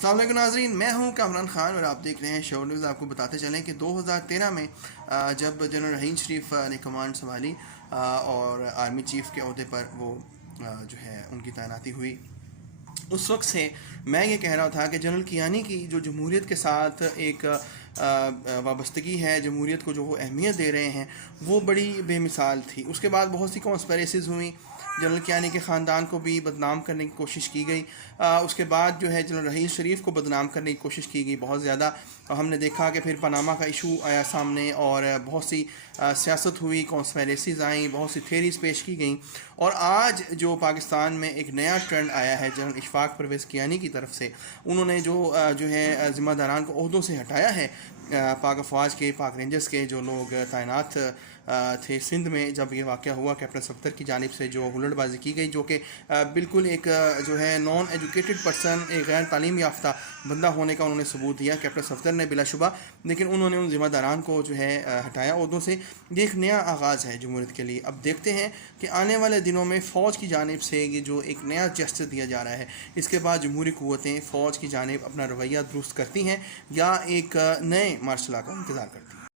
अस्सलाम वालेकुम नाज़रीन, मैं हूं कामरान ख़ान और आप देख रहे हैं शो न्यूज़। आपको बताते चलें कि 2013 में जब जनरल रहीम शरीफ ने कमांड संभाली और आर्मी चीफ़ के अहदे पर वो जो है उनकी तैनाती हुई, उस वक्त से मैं ये कह रहा था कि जनरल कियानी की जो जमहूरियत के साथ एक वाबस्तगी है, जमहूरियत को जो वो अहमियत दे रहे हैं, वो बड़ी बेमिसाल थी। उसके बाद बहुत सी कॉन्स्पिरेसीज़ हुई, जनरल कियानी के ख़ानदान को भी बदनाम करने की कोशिश की गई। उसके बाद जो है जनरल रहीम शरीफ को बदनाम करने की कोशिश की गई बहुत ज़्यादा। हमने देखा कि फिर पनामा का इशू आया सामने और बहुत सी सियासत हुई, कॉन्स्पिरेसीज़ आई, बहुत सी थेरीज़ पेश की गई। और आज जो पाकिस्तान में एक नया ट्रेंड आया है जनरल इशफाक परवेज़ कियानी की तरफ से, उन्होंने जो है ज़िम्मेदारान को ओहदों से हटाया है। पाक अफवाज के, पाक रेंजर्स के जो लोग तैनात थे सिंध में, जब ये वाक़या हुआ कैप्टन सफ्दर की जानिब से जो हुल्लड़बाजी की गई, जो कि बिल्कुल एक जो है नॉन एजुकेटेड पर्सन, एक गैर तालीम याफ्ता बंदा होने का उन्होंने सबूत दिया कैप्टन सफ्दर ने बिलाशुबा। लेकिन उन्होंने उन ज़िम्मेदारान को जो है हटाया ओहदों से। ये एक नया आगाज़ है जमहूरियत के लिए। अब देखते हैं कि आने वाले दिनों में फ़ौज की जानिब से ये जो एक नया जेस्चर दिया जा रहा है, इसके बाद जमहूरी क़ुव्वतें फ़ौज की जानिब अपना रवैया दुरुस्त करती हैं या एक नए मार्शल लॉ का इंतज़ार करती हैं।